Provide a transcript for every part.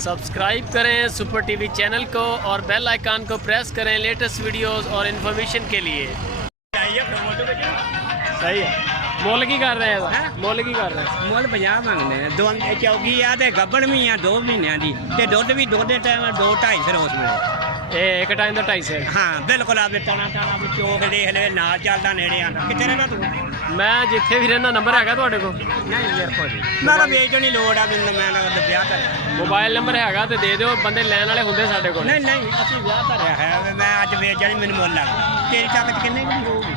Subscribe करें super TV channel को और बेल आइकन को प्रेस करें लेटेस्ट वीडियोस और इन्फॉर्मेशन के लिए। सही है। मुल की कर रहे हैं? मुल की कर रहे हैं? मुल 50 मंगने दो चौकी आ ते गब्बड़ भी आ 2 महीनों की ते दुध भी दो टाइम 2-2.5 रोज मिले। एक टाइम का 250। हाँ बिल्कुल आप टाणा टाणा चौक देख ले नाल चलता नेड़े आंदा। कितने रहना तू? मैं जिथे भी रहना नंबर है ਤੁਹਾਡੇ ਕੋਲ? नहीं मेरे को मैं तो ਵੇਚਣ ਦੀ ਲੋੜ ਆ ਮੈਨੂੰ ਮੈਂ ਲੱਗਦਾ ਵਿਆਹ ਧਰਿਆ। ਮੋਬਾਈਲ ਨੰਬਰ ਹੈਗਾ ਤੇ ਦੇ ਦਿਓ, ਬੰਦੇ ਲੈਣ ਵਾਲੇ ਹੁੰਦੇ ਸਾਡੇ ਕੋਲ। ਨਹੀਂ ਨਹੀਂ ਅਸੀਂ ਵਿਆਹ ਧਰਿਆ ਹੈ ਮੈਂ ਅੱਜ ਵੇਚਣੀ ਮੈਨੂੰ ਮੁੱਲ ਲੱਗਦਾ। ਤੇਰੀ ਚੱਕ ਚ ਕਿੰਨੇ ਦੀ ਹੋਊਗੀ?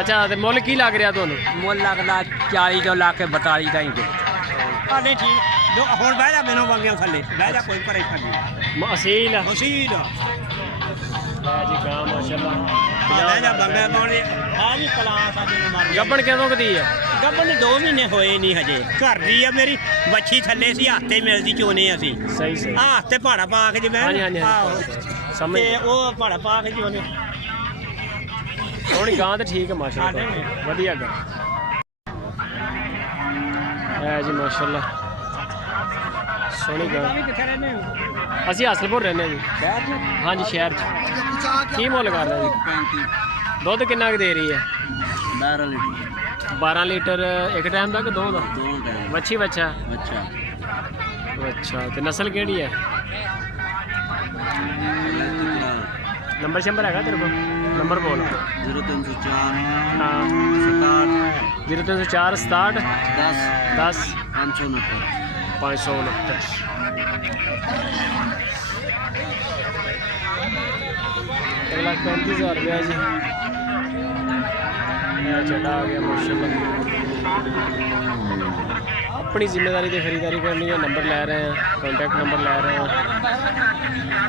ਅੱਛਾ ਤੇ ਮੁੱਲ ਕੀ ਲੱਗ ਰਿਹਾ ਤੁਹਾਨੂੰ? ਮੁੱਲ ਲੱਗਦਾ 40 ਤੋਂ ਲਾ ਕੇ 42 ਤਾਈਂ ਦੇ। ਆ ਨਹੀਂ ਠੀਕ ਹੁਣ ਬਹਿ ਜਾ ਮੈਨੂੰ ਵਾਂਗਿਆਂ ਥੱਲੇ ਬਹਿ ਜਾ ਕੋਈ ਪਰੇਸ਼ਾਨੀ ਅਸੀਲ ਮਸੀਦ ਜੀ ਗਾਂ ਮਾਸ਼ਾਅੱਲਾ ਬਹਿ ਜਾ ਬੰਬੇ ਪਾਉਣੇ ਆ ਜੀ ਕਲਾਸ ਅੱਜ ਨੂੰ ਮਾਰ ਗੱਬਣ ਕਦੋਂ ਕਦੀ ਹੈ? ਗੱਬਣ 2 ਮਹੀਨੇ ਹੋਏ ਨਹੀਂ ਹਜੇ ਘਰ ਦੀ ਆ ਮੇਰੀ ਵੱਛੀ ਥੱਲੇ ਸੀ ਹੱਥੇ ਮਿਲਦੀ ਚੋਨੇ ਅਸੀਂ ਸਹੀ ਸਹੀ ਆ ਹੱਥੇ ਪਹਾੜਾ ਪਾ ਕੇ ਜਿਵੇਂ ਹਾਂਜੀ ਸਮਝ ਤੇ ਉਹ ਪਹਾੜਾ ਪਾ ਕੇ ਚੋਨੇ ਸੋਹਣੀ ਗਾਂ ਤੇ ਠੀਕ ਹੈ ਮਾਸ਼ਾਅੱਲਾ ਵਧੀਆ ਗਾਂ ਹੈ ਜੀ ਮਾਸ਼ਾਅੱਲਾ ਸੋਹਣੀ ਗਾਂ। ਅਸੀਂ ਹਾਸਲਪੁਰ ਰਹਿੰਦੇ ਹਾਂ ਜੀ। ਸ਼ਹਿਰ ਚ? ਹਾਂਜੀ ਸ਼ਹਿਰ 'ਚ। ਕੀ ਮੁੱਲ ਕਰ ਰਹੇ ਜੀ? 35। ਦੁੱਧ ਕਿੰਨਾ ਕੁ ਦੇ ਰਹੀ ਹੈ? 12 ਲੀਟਰ। 12 ਲੀਟਰ ਇੱਕ ਟਾਈਮ ਦਾ ਕਿ ਦੋ ਦਾ? ਦੋ ਟਾਈਮ। ਵੱਛੀ ਬੱਚਾ? ਅੱਛਾ ਅੱਛਾ ਤੇ ਨਸਲ ਕਿਹੜੀ ਹੈ? ਨੰਬਰ ਸ਼ੰਬਰ ਹੈਗਾ ਤੇਰੇ ਕੋਲ? ਨੰਬਰ ਬੋਲ। 0304 ਹਾਂ 0304 67 10 569 1,35,000 रुपया जी। चढ़ा आ गया माशाल्लाह। अपनी जिम्मेदारी से खरीदारी करनी है। नंबर लै रहे हैं, कॉन्टैक्ट नंबर लै रहे हैं।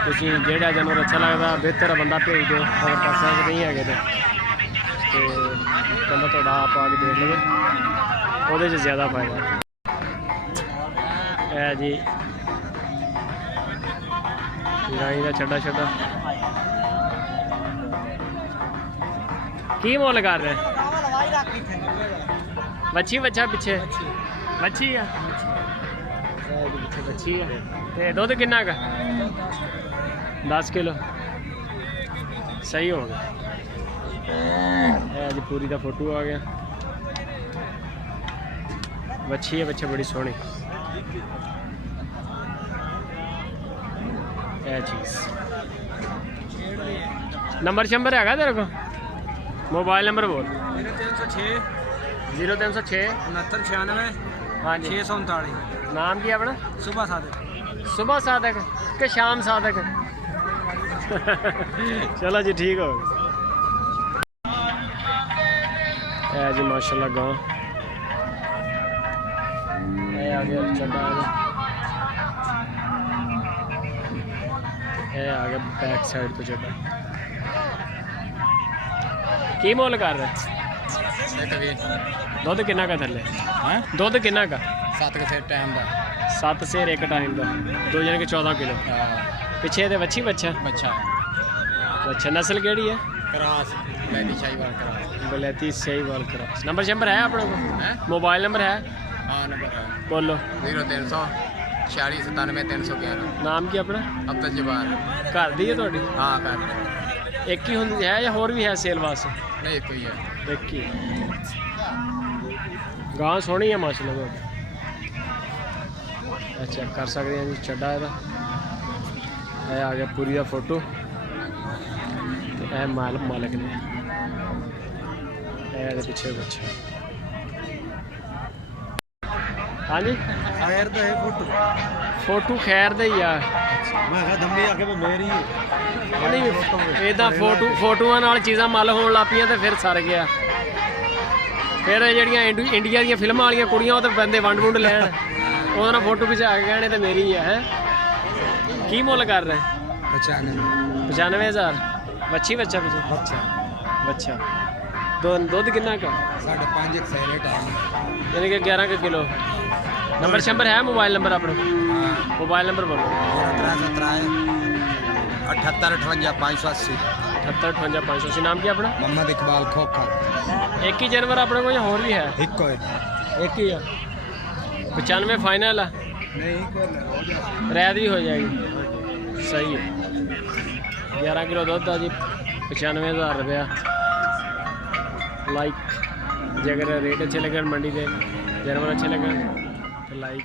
तुसी जेड़ा जानवर अच्छा लगता बेहतर बंदा भेज दो, अगर पसंद नहीं है तो बंदा थोड़ा आप आके देख लो, वो ज़्यादा फायदा है जी। गाई का छड्डा छड्डा की मुल कर रहे? मच्छी बच्चा पिछे मच्छी है पिछे मच्छी है। ते दुध किन्ना का? 10 किलो। सही हो गया जी। पूरी का फोटो आ गया। मच्छी है बच्चे बड़ी सोहनी चीज़। नंबर शंबर है तेरे को? मोबाइल नंबर बोल। 0306 6996 हाँ जी 639। नाम की अपना? सुबह सादक। सुबह सादक के शाम सादक? चलो जी ठीक हो है जी माशाल्लाह। गाँव आ गया चढ़ा आ गया बैक साइड तो चढ़ा। की मुल कर रहे? दुध किन्ना का थले? दुध किन्ना का? 7 के टाइम का 7 सेर एक टाइम का 2 जन के 14 किलो। पिछे तो बच्ची बच्चा बच्चा अच्छा। नस्ल केड़ी है? क्रॉस बलैती शाहीवाल क्रॉस। बलैती शाहीवाल क्रॉस। नंबर शंबर है अपने को? मोबाइल नंबर है? हाँ नंबर है बोलो। 0300 46 97 311। नाम की अपना? अब्दुल जब्बार। घर दी है थोड़ी? हाँ कर एक ही होंगी है या होर भी है सेल वास्ते? नहीं कोई है एक ही। गाँव सोहनी है माशाल्लाह। अच्छा कर सकते हैं जी। चढ़ा है आ गया पूरी का फोटो। मालिक ने पिछे बच्चा। हाँ जी खैर तो है फोटो फोटो खैर दे ही आ। मैं दम्मी आके मेरी नहीं इदा फोटोआं नाल चीज़ां मल होण लग पईयां ते फिर सर गया। फिर ਜਿਹੜੀਆਂ इंडिया ਦੀਆਂ फिल्मां वालियां कुड़ियां ਉਹ तो बंदे वंड वुंड लैण ਉਹਦੇ ਨਾਲ फोटो खिचा के कहने तो मेरी है। की मुल कर रहे? 95,000। बच्ची बच्चा पीछे? बच्चा बच्चा। दुध किन्ना का? 5.5 टाइम यानी कि 11 किलो। नंबर शंबर है? मोबाइल नंबर अपने? मोबाइल नंबर बोलो। 78 58 580। 78 58 580। नाम क्या अपना? मोहम्मद इकबाल खोखा। एक ही जानवर अपने को या होर भी है? एक है एक ही है। 95 फाइनल है। रैत भी हो जाएगी। सही है। 11 किलो दुध आ जी 95,000 रुपया। लाइक जे अगर रेट अच्छे लगन मंडी के जानवर अच्छे लगन तो लाइक